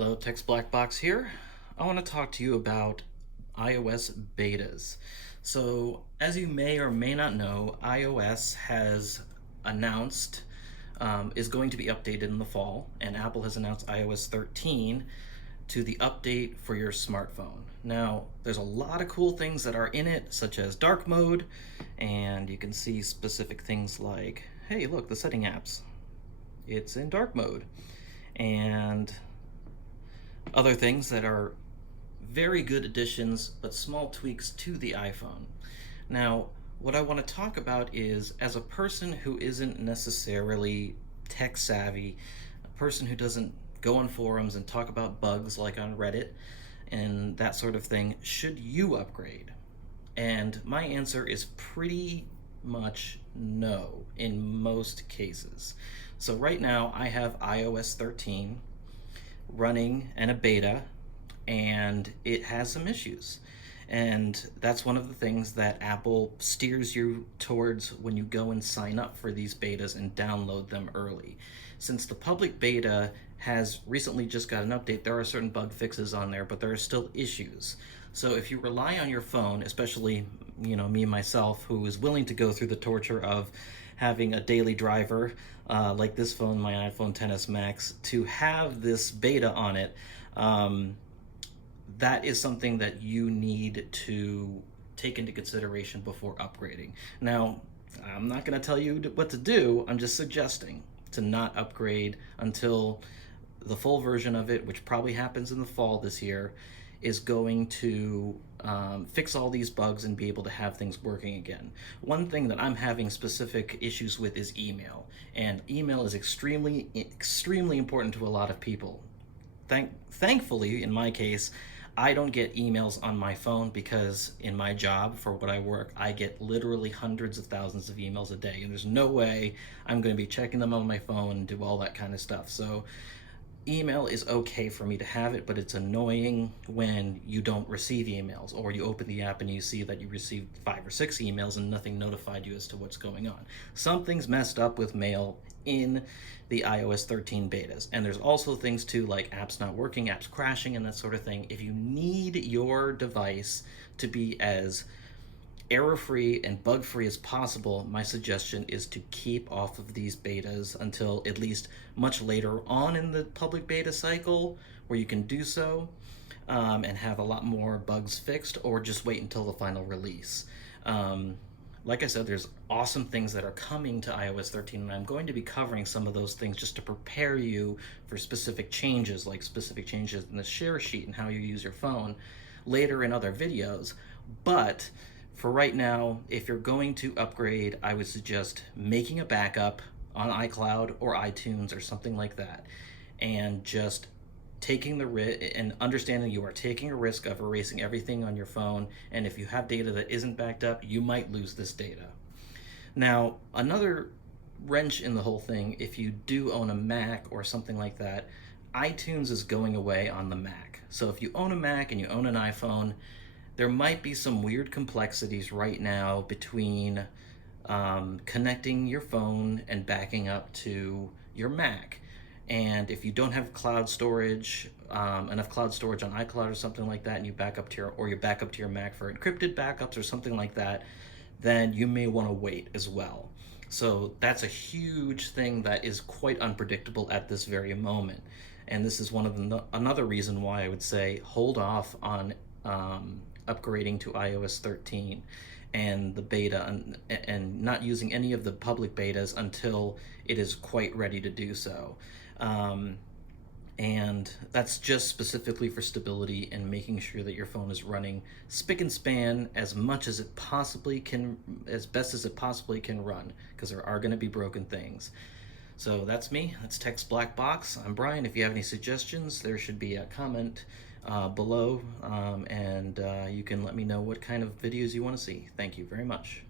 Hello, Text Black Box here. I want to talk to you about iOS betas. So, as you may or may not know, iOS has announced is going to be updated in the fall, and Apple has announced iOS 13 to the update for your smartphone. Now, there's a lot of cool things that are in it, such as dark mode, and you can see specific things like, hey, look, the setting apps. It's in dark mode. And other things that are very good additions but small tweaks to the iPhone. Now, what I want to talk about is, as a person who isn't necessarily tech savvy, a person who doesn't go on forums and talk about bugs like on Reddit and that sort of thing, should you upgrade? And my answer is pretty much no in most cases. So right now I have iOS 13 running and a beta, and it has some issues. And that's one of the things that Apple steers you towards when you go and sign up for these betas and download them early. Since the public beta has recently just got an update, there are certain bug fixes on there, but there are still issues. So if you rely on your phone, especially me myself, who is willing to go through the torture of having a daily driver like this phone, my iPhone XS Max, to have this beta on it, that is something that you need to take into consideration before upgrading. Now, I'm not going to tell you what to do. I'm just suggesting to not upgrade until the full version of it, which probably happens in the fall this year, is going to fix all these bugs and be able to have things working again. One thing that I'm having specific issues with is email, and email is extremely important to a lot of people. Thankfully, in my case, I don't get emails on my phone because in my job, for what I work, I get literally hundreds of thousands of emails a day, and there's no way I'm going to be checking them on my phone and do all that kind of stuff. So email is okay for me to have it, but it's annoying when you don't receive emails, or you open the app and you see that you received 5 or 6 emails and nothing notified you as to what's going on. Something's messed up with mail in the iOS 13 betas. And there's also things too, like apps not working, apps crashing, and that sort of thing. If you need your device to be as error-free and bug-free as possible, my suggestion is to keep off of these betas until at least much later on in the public beta cycle, where you can do so and have a lot more bugs fixed, or just wait until the final release. Like I said, there's awesome things that are coming to iOS 13, and I'm going to be covering some of those things just to prepare you for specific changes, like specific changes in the share sheet and how you use your phone later in other videos. But for right now, if you're going to upgrade, I would suggest making a backup on iCloud or iTunes or something like that, and just taking the risk and understanding you are taking a risk of erasing everything on your phone. And if you have data that isn't backed up, you might lose this data. Now, another wrench in the whole thing, if you do own a Mac or something like that, iTunes is going away on the Mac. So if you own a Mac and you own an iPhone, there might be some weird complexities right now between connecting your phone and backing up to your Mac. And if you don't have cloud storage, enough cloud storage on iCloud or something like that, and you back up to your Mac for encrypted backups or something like that, then you may want to wait as well. So that's a huge thing that is quite unpredictable at this very moment. And this is another reason why I would say hold off on upgrading to iOS 13 and the beta, and not using any of the public betas until it is quite ready to do so. And that's just specifically for stability and making sure that your phone is running spick and span as much as it possibly can, as best as it possibly can run, because there are going to be broken things. So that's me. That's Text Black Box. I'm Brian. If you have any suggestions, there should be a comment below, and you can let me know what kind of videos you want to see. Thank you very much.